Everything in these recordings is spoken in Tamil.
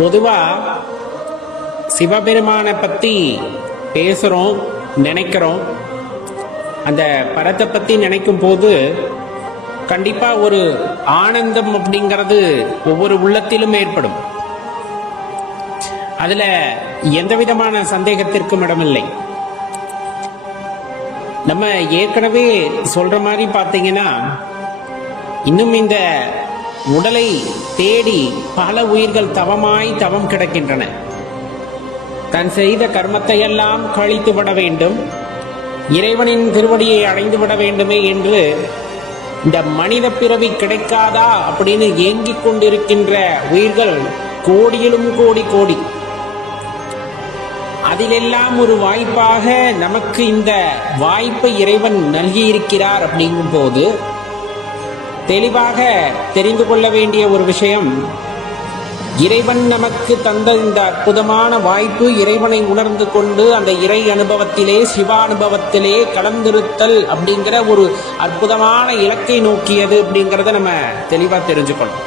பொதுவாக சிவபெருமானை பற்றி பேசுகிறோம் நினைக்கிறோம். அந்த படத்தை பற்றி நினைக்கும் போது கண்டிப்பாக ஒரு ஆனந்தம் அப்படிங்கிறது ஒவ்வொரு உள்ளத்திலும் ஏற்படும். அதில் எந்த விதமான சந்தேகத்திற்கும் இடமில்லை. நம்ம ஏற்கனவே சொல்ற மாதிரி பார்த்தீங்கன்னா இன்னும் இந்த உடலை தேடி பல உயிர்கள் தவமாய் தவம் கிடக்கின்றன. தன் செய்த கர்மத்தை எல்லாம் கழித்து விட வேண்டும். இறைவனின் திருவடியை அடைந்து விட வேண்டுமே என்று இந்த மனித பிறவி கிடைக்காதா அப்படின்னு ஏங்கிக் கொண்டிருக்கின்ற உயிர்கள் கோடியிலும் கோடி கோடி. அதிலெல்லாம் ஒரு வாய்ப்பாக நமக்கு இந்த வாய்ப்பை இறைவன் நல்கியிருக்கிறார் அப்படிங்கும் போது தெளிவாக தெரிந்து கொள்ள வேண்டிய ஒரு விஷயம் இறைவன் நமக்கு தந்த இந்த அற்புதமான வாய்ப்பு இறைவனை உணர்ந்து கொண்டு அந்த இறை அனுபவத்திலே சிவானுபவத்திலே கலந்திருத்தல் அப்படிங்கிற ஒரு அற்புதமான இலக்கை நோக்கியது அப்படிங்கிறத நம்ம தெளிவாக தெரிஞ்சுக்கணும்.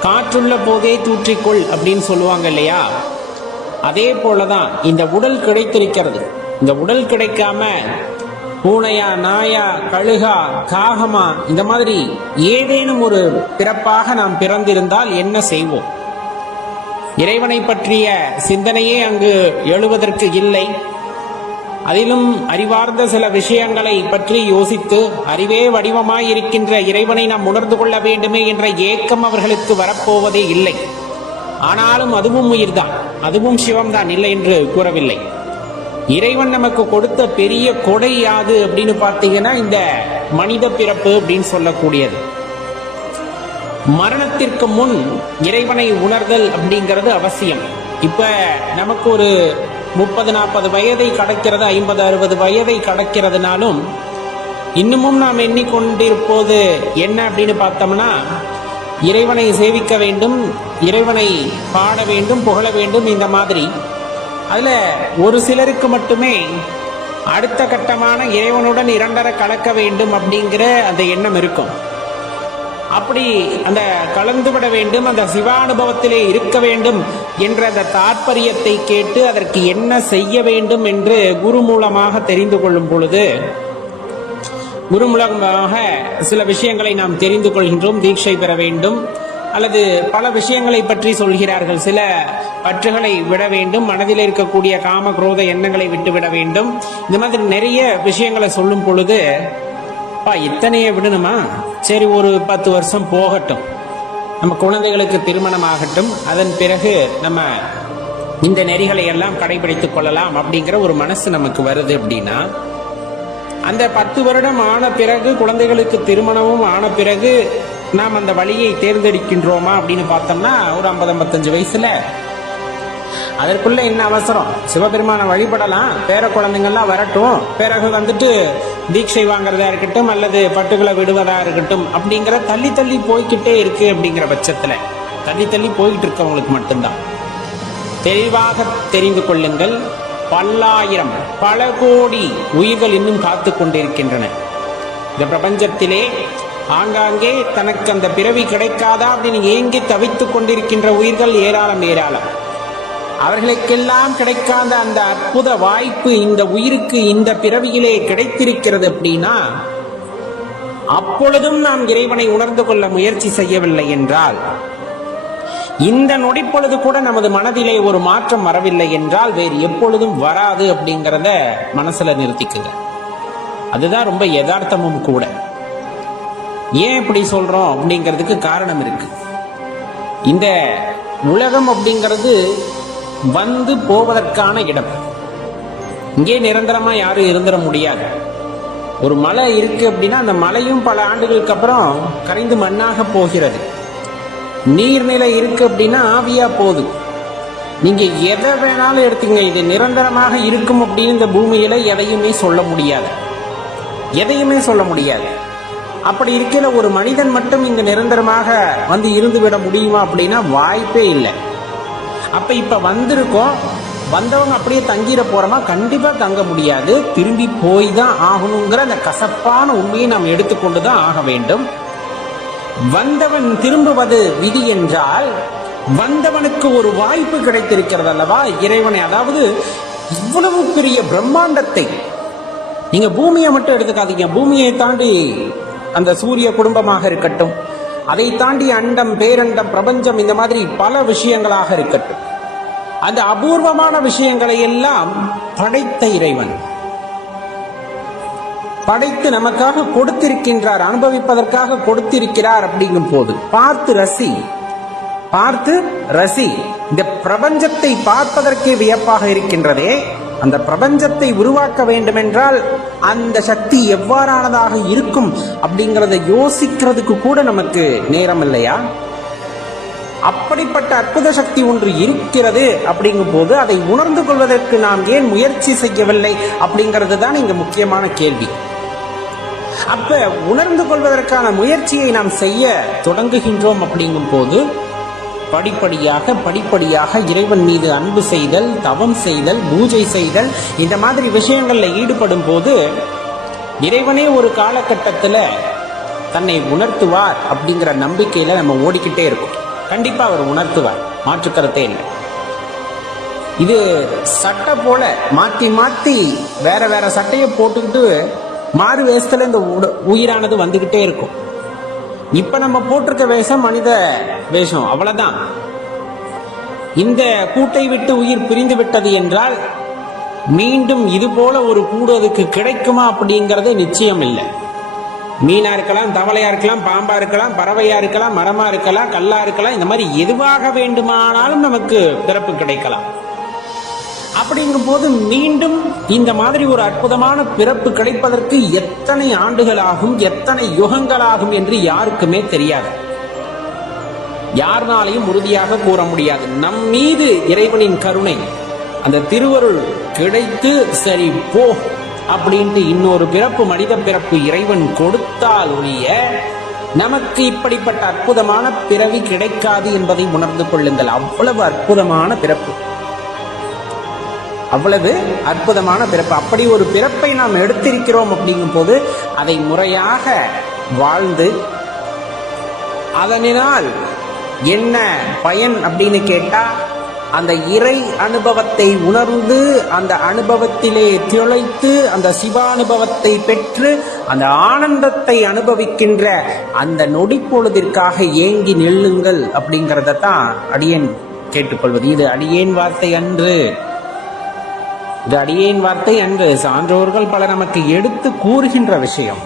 காற்றுள்ள போதே தூற்றிக்கொள் அப்படின்னு சொல்லுவாங்க இல்லையா? அதே போலதான் இந்த உடல் கிடைத்திருக்கிறது. இந்த உடல் கிடைக்காம பூனையா நாயா கழுகா காகமா இந்த மாதிரி ஏதேனும் ஒரு பிறப்பாக நாம் பிறந்திருந்தால் என்ன செய்வோம்? இறைவனை பற்றிய சிந்தனையே அங்கு எழுவதற்கு இல்லை. அதிலும் அறிவார்ந்த சில விஷயங்களை பற்றி யோசித்து அறிவே வடிவமாயிருக்கின்ற இறைவனை நாம் உணர்ந்து கொள்ள வேண்டுமே என்ற ஏக்கம் அவர்களுக்கு வரப்போவதே இல்லை. ஆனாலும் அதுவும் உயிர்தான். அதுவும் சிவம்தான் இல்லை என்று கூறவில்லை. இறைவன் நமக்கு கொடுத்த பெரிய கொடை யாது அப்படின்னு பார்த்தீங்கன்னா இந்த மனித பிறப்பு அப்படின்னு சொல்லக்கூடியது. மரணத்திற்கு முன் இறைவனை உணர்தல் அப்படிங்கிறது அவசியம். இப்ப நமக்கு ஒரு முப்பது நாற்பது வயதை கடக்கிறது ஐம்பது அறுபது வயதை கடக்கிறதுனாலும் இன்னமும் நாம் எண்ணிக்கொண்டிருப்போது என்ன அப்படின்னு பார்த்தோம்னா இறைவனை சேவிக்க வேண்டும் இறைவனை பாட வேண்டும் புகழ வேண்டும் இந்த மாதிரி அதில் ஒரு சிலருக்கு மட்டுமே அடுத்த கட்டமான இறைவனுடன் இரண்டரை கலக்க வேண்டும் அப்படிங்கிற அந்த எண்ணம் இருக்கும். அப்படி அந்த கலந்து விட வேண்டும் அந்த சிவானுபவத்திலே இருக்க வேண்டும் என்ற அந்த தாற்பயத்தை கேட்டு அதற்கு என்ன செய்ய வேண்டும் என்று குரு மூலமாக தெரிந்து கொள்ளும் பொழுது குரு மூலமாக சில விஷயங்களை நாம் தெரிந்து கொள்கின்றோம் தீட்சை பெற வேண்டும். அல்லது பல விஷயங்களை பற்றி சொல்கிறார்கள். சில பற்றுகளை விட வேண்டும். மனதில் இருக்கக்கூடிய காம குரோத எண்ணங்களை விட்டு விட வேண்டும். இந்த மாதிரி நிறைய விஷயங்களை சொல்லும் பொழுது பா இத்தனையை விடணுமா? சரி ஒரு பத்து வருஷம் போகட்டும். நம்ம குழந்தைகளுக்கு திருமணம் ஆகட்டும் அதன் பிறகு நம்ம இந்த நெறிகளை எல்லாம் கடைபிடித்துக் கொள்ளலாம் அப்படிங்கிற ஒரு மனசு நமக்கு வருது அப்படின்னா அந்த பத்து வருடம் ஆன பிறகு குழந்தைகளுக்கு திருமணமும் ஆன பிறகு நாம் அந்த வழியை தேர்ந்தெடுக்கின்றோமா அப்படின்னு பார்த்தோம்னா ஒரு ஐம்பது ஐம்பத்தஞ்சு வயசுல. அதற்குள்ள என்ன அவசரம்? சிவபெருமானை வழிபடலாம். பேர குழந்தைங்கள்லாம் வரட்டும். பிறகு வந்துட்டு தீட்சை வாங்குறதா இருக்கட்டும் அல்லது பட்டுகளை விடுவதா இருக்கட்டும் அப்படிங்கிற தள்ளி தள்ளி போய்கிட்டே இருக்கு அப்படிங்கிற பட்சத்துல. தள்ளி தள்ளி போய்கிட்டு இருக்கவங்களுக்கு மட்டும்தான். தெளிவாக தெரிந்து கொள்ளுங்கள். பல்லாயிரம் பல கோடி உயிர்கள் இன்னும் காத்து கொண்டிருக்கின்றன. இந்த பிரபஞ்சத்திலே ஆங்காங்கே தனக்கு அந்த பிறவி கிடைக்காதா அப்படின்னு ஏங்கி தவித்துக் கொண்டிருக்கின்ற உயிர்கள் ஏராளம் ஏராளம். அவர்களுக்கெல்லாம் கிடைக்காத அந்த அற்புத வாய்ப்பு இந்த உயிருக்கு இந்த பிறவியிலே கிடைத்திருக்கிறது அப்படின்னா அப்பொழுதும் நாம் இறைவனை உணர்ந்து கொள்ள முயற்சி செய்யவில்லை என்றால் இந்த நொடிப்பொழுது கூட நமது மனதிலே ஒரு மாற்றம் வரவில்லை என்றால் வேறு எப்பொழுதும் வராது அப்படிங்கிறத மனசுல நிறுத்திக்குங்க. அதுதான் ரொம்ப யதார்த்தமும் கூட. ஏன் இப்படி சொல்கிறோம் அப்படிங்கிறதுக்கு காரணம் இருக்கு. இந்த உலகம் அப்படிங்கிறது வந்து போவதற்கான இடம். இங்கே நிரந்தரமா யாரும் இருந்துட முடியாது. ஒரு மலை இருக்கு அப்படின்னா அந்த மலையும் பல ஆண்டுகளுக்கு அப்புறம் கரைந்து மண்ணாக போகிறது. நீர்நிலை இருக்கு அப்படின்னா ஆவியா போகுது. நீங்க எதை வேணாலும் எடுத்துங்க இது நிரந்தரமாக இருக்கும் அப்படின்னு இந்த பூமியில எதையுமே சொல்ல முடியாது. எதையுமே சொல்ல முடியாது. அப்படி இருக்கிற ஒரு மனிதன் மட்டும் இங்கு நிரந்தரமாக வந்து இருந்து விட முடியுமா அப்படின்னா வாய்ப்பே இல்லை. அப்ப இப்ப வந்திருக்கோம். வந்தவங்க அப்படியே தங்கிட போறோமா? கண்டிப்பா தங்க முடியாது. திரும்பி போய் தான் ஆகணுங்கிற அந்த கசப்பான உண்மையை நாம் எடுத்துக்கொண்டு தான் ஆக வேண்டும். வந்தவன் திரும்புவது விதி என்றால் வந்தவனுக்கு ஒரு வாய்ப்பு கிடைத்திருக்கிறது அல்லவா? இறைவனை அதாவது இவ்வளவு பெரிய பிரம்மாண்டத்தை. நீங்க பூமியை மட்டும் எடுத்துக்காதீங்க. பூமியை தாண்டி அந்த சூரிய குடும்பமாக இருக்கட்டும். அதை தாண்டி அண்டம் பேரண்டம் பிரபஞ்சம் இந்த மாதிரி பல விஷயங்களாக இருக்கட்டும். அந்த அபூர்வமான விஷயங்களை எல்லாம் படைத்த இறைவன். படைத்து நமக்காக கொடுத்திருக்கின்றார் அனுபவிப்பதற்காக கொடுத்திருக்கிறார் அப்படிங்கும் போது பார்த்து ரசி. பார்த்து ரசி. இந்த பிரபஞ்சத்தை பார்ப்பதற்கே வியப்பாக இருக்கின்றதே. அந்த பிரபஞ்சத்தை உருவாக்க வேண்டுமென்றால் அந்த சக்தி எவ்வாறானதாக இருக்கும் அப்படிங்கிறத யோசிக்கிறதுக்கு கூட நமக்கு நேரம் இல்லையா? அப்படிப்பட்ட அற்புத சக்தி ஒன்று இருக்கிறது அப்படிங்கும் போது அதை உணர்ந்து கொள்வதற்கு நாம் ஏன் முயற்சி செய்யவில்லை அப்படிங்கிறது தான் இங்க முக்கியமான கேள்வி. அப்ப உணர்ந்து கொள்வதற்கான முயற்சியை நாம் செய்ய தொடங்குகின்றோம் அப்படிங்கும் போது படிப்படியாக படிப்படியாக இறைவன் மீது அன்பு செய்தல் தவம் செய்தல் பூஜை செய்தல் இந்த மாதிரி விஷயங்கள்ல ஈடுபடும் போது இறைவனே ஒரு காலகட்டத்தில் தன்னை உணர்த்துவார் அப்படிங்கிற நம்பிக்கையில நம்ம ஓடிக்கிட்டே இருக்கோம். கண்டிப்பா அவர் உணர்த்துவார். மாற்றுக்கருத்தே இல்லை. இது சட்டை போல மாத்தி மாத்தி வேற வேற சட்டையை போட்டுக்கிட்டு மாறு வேஷத்துல இந்த உட- உயிரானது வந்துகிட்டே இருக்கும். இப்ப நம்ம போட்டிருக்க வேஷம் மனித வேஷம் அவ்வளவுதான். இந்த கூட்டை விட்டு உயிர் பிரிந்து விட்டது என்றால் மீண்டும் இது போல ஒரு கூடு அதுக்கு கிடைக்குமா அப்படிங்கறது நிச்சயம் இல்லை. மீனா இருக்கலாம் தவளையா இருக்கலாம் பாம்பா இருக்கலாம் பறவையா இருக்கலாம் மரமா இருக்கலாம் கல்லா இருக்கலாம் இந்த மாதிரி எதுவாக வேண்டுமானாலும் நமக்கு பிறப்பு கிடைக்கலாம். அப்படிங்கும் போது மீண்டும் இந்த மாதிரி ஒரு அற்புதமான பிறப்பு கிடைப்பதற்கு எத்தனை ஆண்டுகளாகும் எத்தனை யுகங்களாகும் என்று யாருக்குமே தெரியாது. யாருனாலையும் உறுதியாக கூற முடியாது. நம் மீது இறைவனின் கருணை அந்த திருவருள் கிடைத்து சரி போ அப்படின்ட்டு இன்னொரு பிறப்பு மனித பிறப்பு இறைவன் கொடுத்தால் ஒழிய நமக்கு இப்படிப்பட்ட அற்புதமான பிறவி கிடைக்காது என்பதை உணர்ந்து கொள்ளுங்கள். அவ்வளவு அற்புதமான பிறப்பு. அவ்வளவு அற்புதமான பிறப்பு. அப்படி ஒரு பிறப்பை நாம் எடுத்திருக்கிறோம் அப்படிங்கும் போது அதை முறையாக வாழ்ந்து அதனால் என்ன பயன் அப்படின்னு கேட்டா அந்த இறை அனுபவத்தை உணர்ந்து அந்த அனுபவத்திலே திளைத்து அந்த சிவானுபவத்தை பெற்று அந்த ஆனந்தத்தை அனுபவிக்கின்ற அந்த நொடி பொழுதிற்காக ஏங்கி நில்லுங்கள் அப்படிங்கிறத தான் அடியேன் கேட்டுக்கொள்வது. இது அடியேன் வார்த்தை அன்று. இது அடியேன் வார்த்தை அன்று சான்றோர்கள் பல நமக்கு எடுத்து கூறுகின்ற விஷயம்.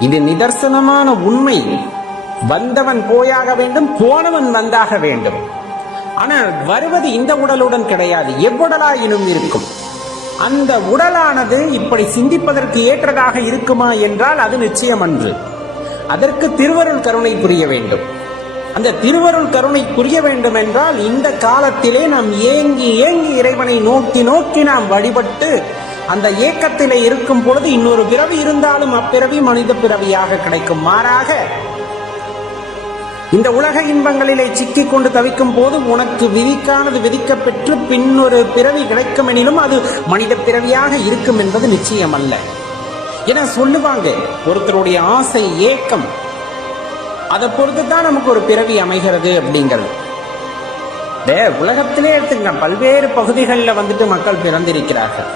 இது நிதர்சனமான உண்மை. வந்தவன் போயாக வேண்டும் போனவன் வந்தாக வேண்டும். ஆனால் வருவது இந்த உடலுடன் கிடையாது எவ்வுடலாயினும் இருக்கும். அந்த உடலானது இப்படி சிந்திப்பதற்கு ஏற்றதாக இருக்குமா என்றால் அது நிச்சயம் அன்று அதற்கு திருவருள் கருணை புரிய வேண்டும். அந்த திருவருள் கருணை புரிய வேண்டும் என்றால் இந்த காலத்திலே நாம் ஏங்கி ஏங்கி இறைவனை நோக்கி நோக்கி நாம் வழிபட்டு அந்த ஏக்கத்திலே இருக்கும் பொழுது இன்னொரு பிறவி இருந்தாலும் அப்பிறவி மனித பிறவியாக கிடைக்கும். மாறாக இந்த உலக இன்பங்களிலே சிக்கிக் கொண்டு தவிக்கும் போது உனக்கு விதிக்கானது விதிக்கப்பெற்று பின்னொரு பிறவி கிடைக்கும் எனினும் அது மனித பிறவியாக இருக்கும் என்பது நிச்சயம் அல்ல என சொல்லுவாங்க ஒருத்தருடைய ஆசை ஏக்கம். அதை பொறுத்து தான் நமக்கு ஒரு பிறவி அமைகிறது அப்படிங்கிறது. இந்த உலகத்திலே எடுத்துங்க பல்வேறு பகுதிகளில் வந்துட்டு மக்கள் பிறந்திருக்கிறார்கள்.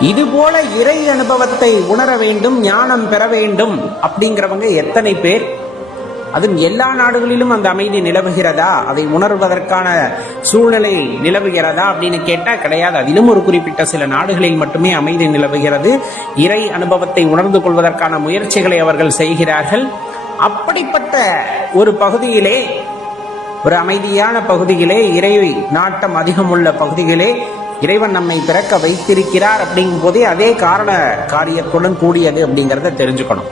இது போல இறை அனுபவத்தை உணர வேண்டும் ஞானம் பெற வேண்டும் அப்படிங்கிறவங்க எத்தனை பேர்? அதுவும் எல்லா நாடுகளிலும் அந்த அமைதி நிலவுகிறதா? அதை உணர்வதற்கான சூழ்நிலை நிலவுகிறதா அப்படின்னு கேட்டால் கிடையாது. அதிலும் ஒரு குறிப்பிட்ட சில நாடுகளில் மட்டுமே அமைதி நிலவுகிறது. இறை அனுபவத்தை உணர்ந்து கொள்வதற்கான முயற்சிகளை அவர்கள் செய்கிறார்கள். அப்படிப்பட்ட ஒரு பகுதியிலே ஒரு அமைதியான பகுதியிலே இறை நாட்டம் அதிகம் உள்ள இறைவன் நம்மை பிறக்க வைத்திருக்கிறார் அப்படிங்கும் போதே அதே காரண காரியத்துடன் கூடியது அப்படிங்கிறத தெரிஞ்சுக்கணும்.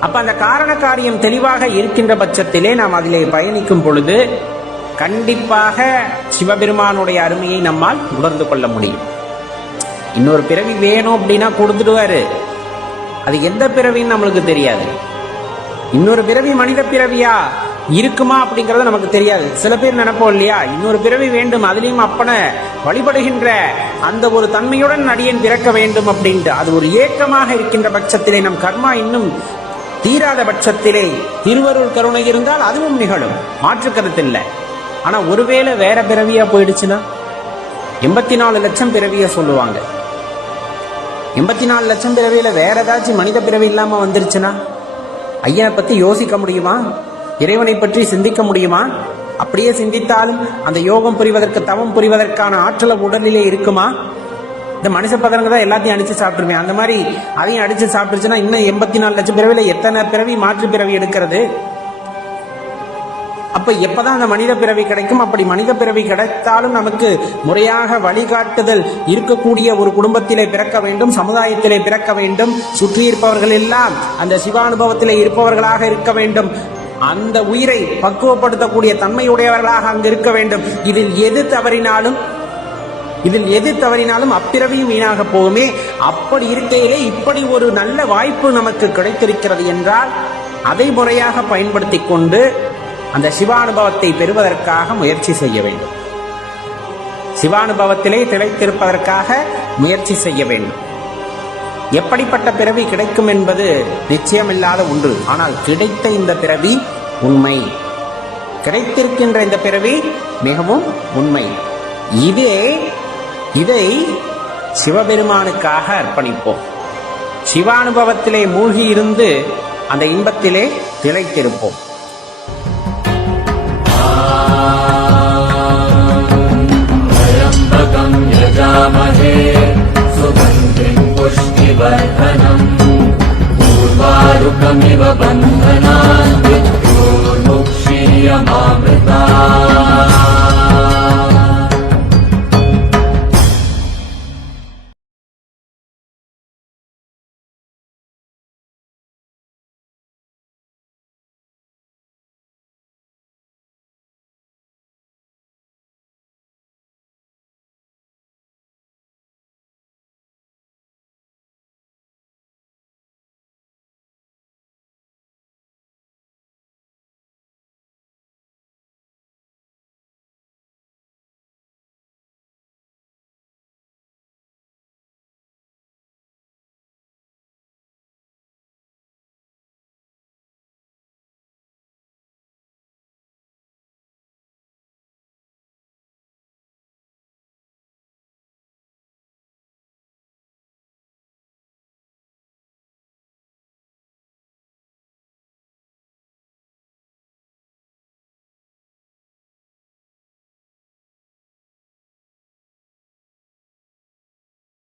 அப்ப அந்த காரண காரியம் தெளிவாக இருக்கின்ற பட்சத்திலே நாம் அதிலே பயணிக்கும் பொழுது கண்டிப்பாக சிவபெருமானுடைய அருமையை நம்மால் உணர்ந்து கொள்ள முடியும். இன்னொரு பிறவி வேணும் அப்படின்னா கொடுத்துடுவாரு. அது எந்த பிறவின்னு நம்மளுக்கு தெரியாது. இன்னொரு பிறவி மனித பிறவியா? இருக்குமா அப்படிங்கறது நமக்கு தெரியாது. சில பேர் நினைப்போம் இல்லையா? இன்னொரு பிறவி வேண்டும் அதுலேயும் அப்பனை வழிபடுகின்ற அந்த ஒரு தன்மையுடன் அடியேன் பிறக்க வேண்டும் அப்படின்ட்டு. அது ஒரு ஏக்கமாக இருக்கின்ற பட்சத்திலே நம் கர்மா இன்னும் தீராத பட்சத்திலே திருவருள் கருணை இருந்தால் அதுவும் நிகழும். மாற்று கருத்தில்லை ஆனா ஒருவேளை வேற பிறவியா போயிடுச்சுன்னா? எண்பத்தி நாலு லட்சம் பிறவிய சொல்லுவாங்க. எண்பத்தி நாலு லட்சம் பிறவியில வேற ஏதாச்சும் மனித பிறவி இல்லாம வந்துருச்சுன்னா? ஐயனை பற்றி யோசிக்க முடியுமா? இறைவனை பற்றி சிந்திக்க முடியுமா? அப்படியே சிந்தித்தாலும் அந்த யோகம் புரிவதற்கு தவம் புரிவதற்கான ஆற்றல உடல்நிலை இருக்குமா? இந்த மனுஷ பதனங்க தான் எல்லாத்தையும் அடிச்சு சாப்பிட்டுருமே. அந்த மாதிரி அதையும் அடிச்சு சாப்பிட்டுருச்சுன்னா இன்னும் எண்பத்தி நாலு லட்சம் பிறவில எத்தனை பிறவி மாற்று பிறவி எடுக்கிறது? அப்ப எப்பதான் அந்த மனித பிறவி கிடைக்கும்? அப்படி மனித பிறவி கிடைத்தாலும் நமக்கு முறையாக வழிகாட்டுதல் இருக்கக்கூடிய ஒரு குடும்பத்திலே பிறக்க வேண்டும் சமுதாயத்திலே பிறக்க வேண்டும். சுற்றி இருப்பவர்கள் எல்லாம் அந்த சிவானுபவத்திலே இருப்பவர்களாக இருக்க வேண்டும். அந்த உயிரை பக்குவப்படுத்தக்கூடிய தன்மையுடையவர்களாக அங்கு இருக்க வேண்டும். இதில் எது தவறினாலும் இதில் எது தவறினாலும் அப்பிறவியும் வீணாக போகுமே. அப்படி இருக்கையிலே இப்படி ஒரு நல்ல வாய்ப்பு நமக்கு கிடைத்திருக்கிறது என்றால் அதை முறையாக பயன்படுத்தி கொண்டு அந்த சிவானுபவத்தை பெறுவதற்காக முயற்சி செய்ய வேண்டும். சிவானுபவத்திலே திளைத்திருப்பதற்காக முயற்சி செய்ய வேண்டும். எப்படிப்பட்ட பிறவி கிடைக்கும் என்பது நிச்சயமில்லாத ஒன்று. ஆனால் கிடைத்த இந்த பிறவி உண்மை. கிடைத்திருக்கின்ற இந்த பிறவி மிகவும் உண்மை. இதே இதை சிவபெருமானுக்காக அர்ப்பணிப்போம். சிவானுபவத்திலே மூழ்கி இருந்து அந்த இன்பத்திலே திளைத்திருப்போம். यजामहे सुगन्धिम् पुष्टिवर्धनम् पूर्वारुकमिव बन्धनान् विद्योर्मुक्षीयमामृ